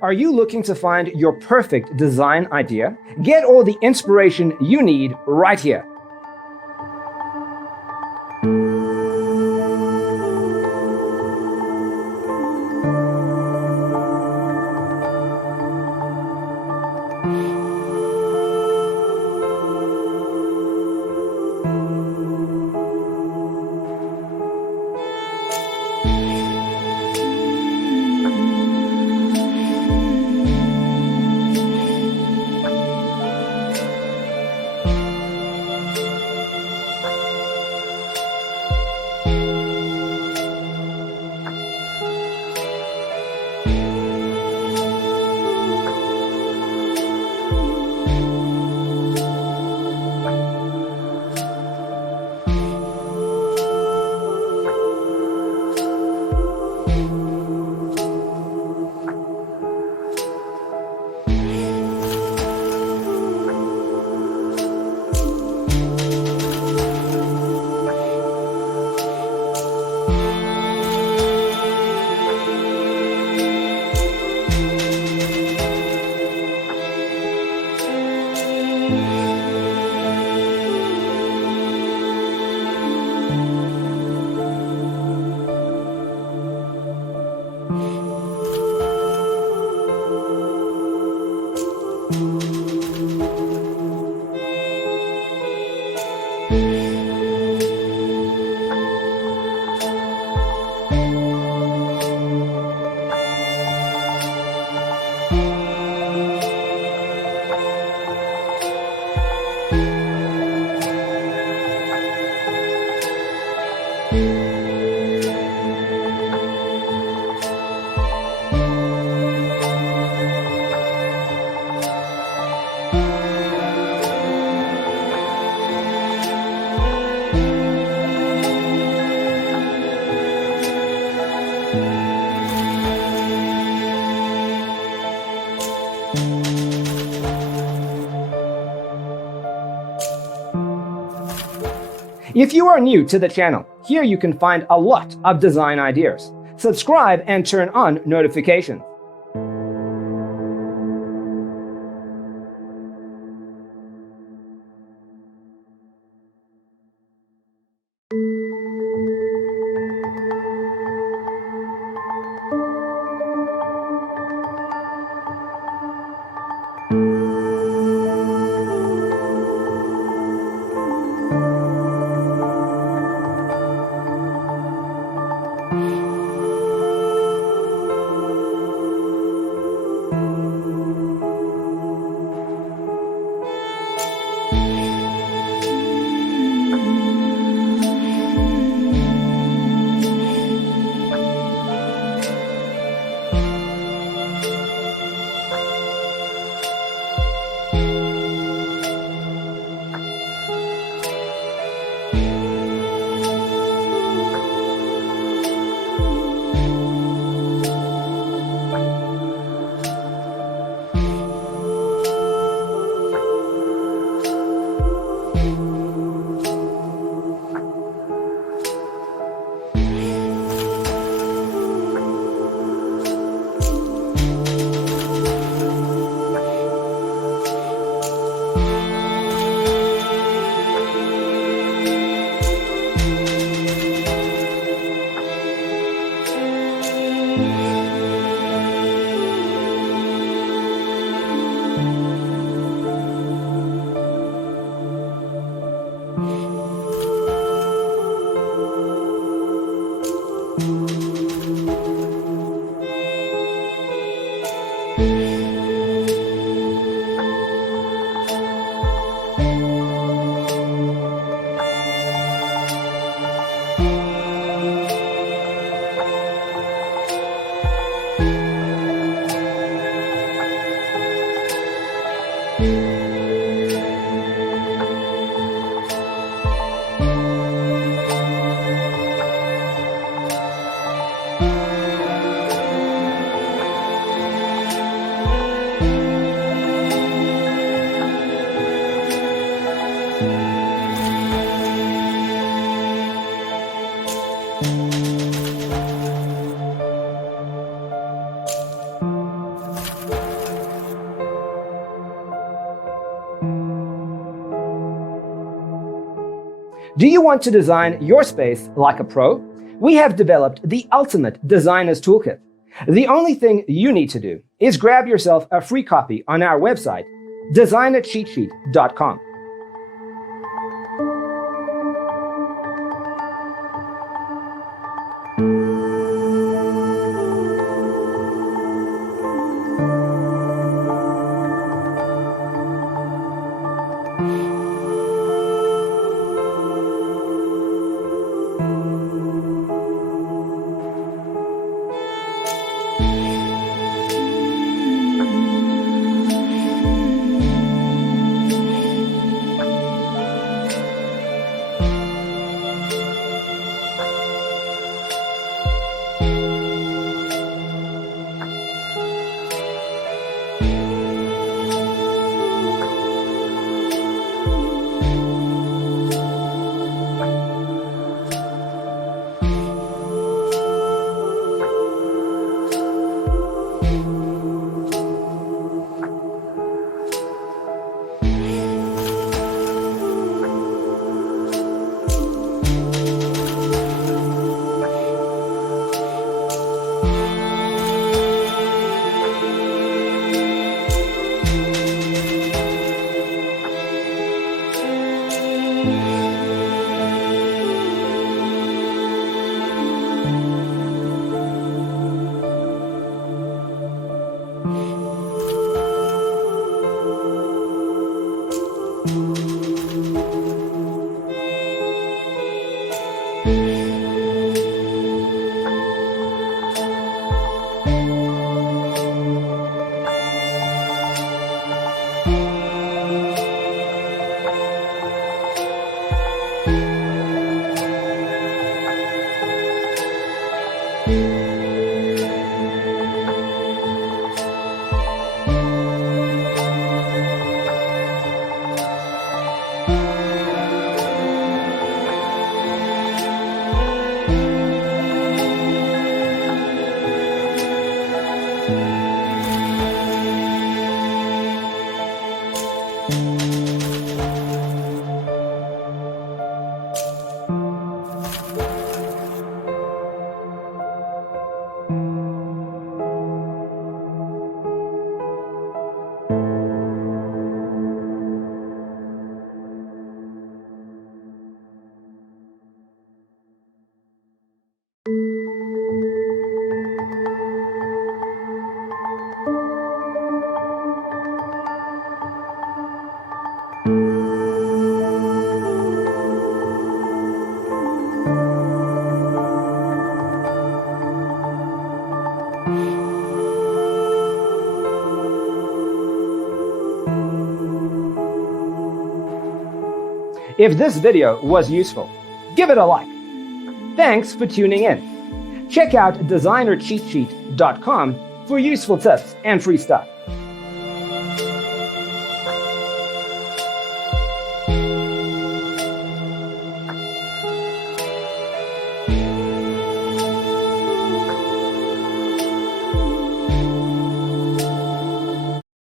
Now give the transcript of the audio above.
Are you looking to find your perfect design idea? Get all the inspiration you need right here. If you are new to the channel, here you can find a lot of design ideas. Subscribe and turn on notifications. Do you want to design your space like a pro? We have developed the ultimate designer's toolkit. The only thing you need to do is grab yourself a free copy on our website, designercheatsheet.com. If this video was useful, give it a like. Thanks for tuning in. Check out designercheatsheet.com for useful tips and free stuff.